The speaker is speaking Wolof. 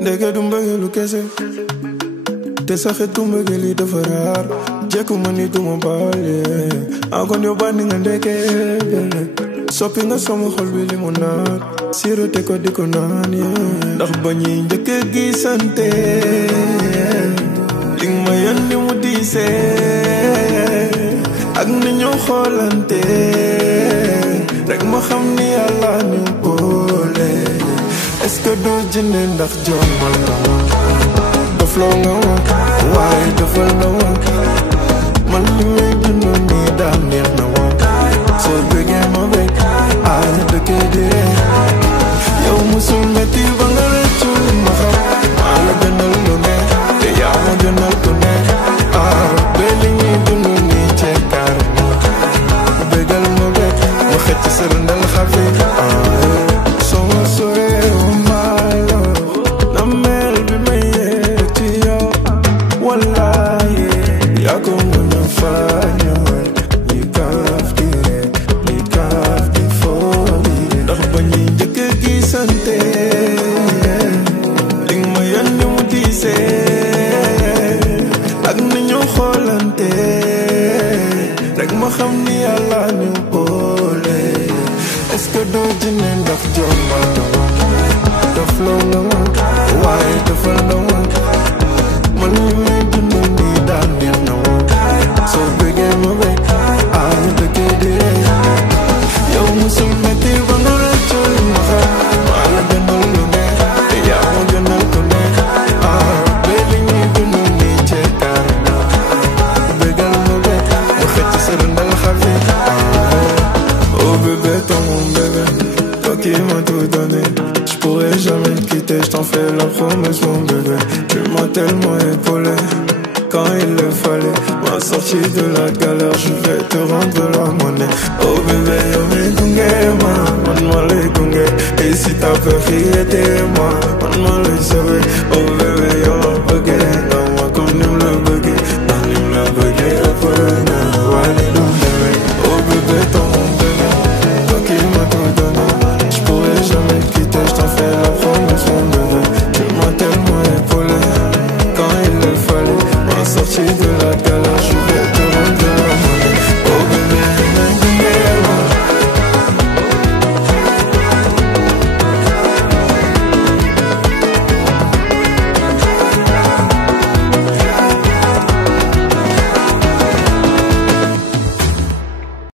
Ndeke du mbëggeelu kese te sa xeetu mbëggeel yi dafa raar jekku ma ni du ma baale kon yow bànni nga ndeke soppi nga sama xol bi li mu naat sirote ko di ko naan ndax ba ñuy njëkk a gisante li nga ma yónni mu diisee ak ni ñu xoolante rek ma xam ni yàlla ñu boole. Est-ce que doo jënde ndax jommal nga ma dofloo nga ma waaye dofal na ma man li may dund nii daal neex na ma soo bëggee ma bëgg ñu dëkkee di ree yow musul metti ba nga rëccu li ma xam maa la gënal lu ne te yaa ma gënal ku ne ba li ñuy dund nii ceekaar bëggal ma bëgg ma xëcc sa rëndal xafi soo ma soree xam ni yàlla ñu boole. Est-ce que doo jënde ndax jommal nga ma dofloo nga ma waaye dofal na ma man li may dund nii daal neex na ma soo bëggee ma bëgg ñu dëkkee di ree yow musul metti ba nga rëccu li ma xam maa la gënal lu ne te yaa ma gënal ku ne ba li ñuy dund nii ceekaar bëggal ma bëgg ma xëcc sa rëndal oh bébé, toi mon bébé, toi qui m'as tout donné. Je pourrais jamais te quitter, je t'en fais la promesse mon bébé. Tu m'as tellement épaulé quand il le fallait. M'a sorti de la galère, je vais te rendre la monnaie. Oh bébé, yo me gunge ma, man ma le gunge. Et si t'as peur, t'es moi, man ma le sauver. Oh bébé, yo ma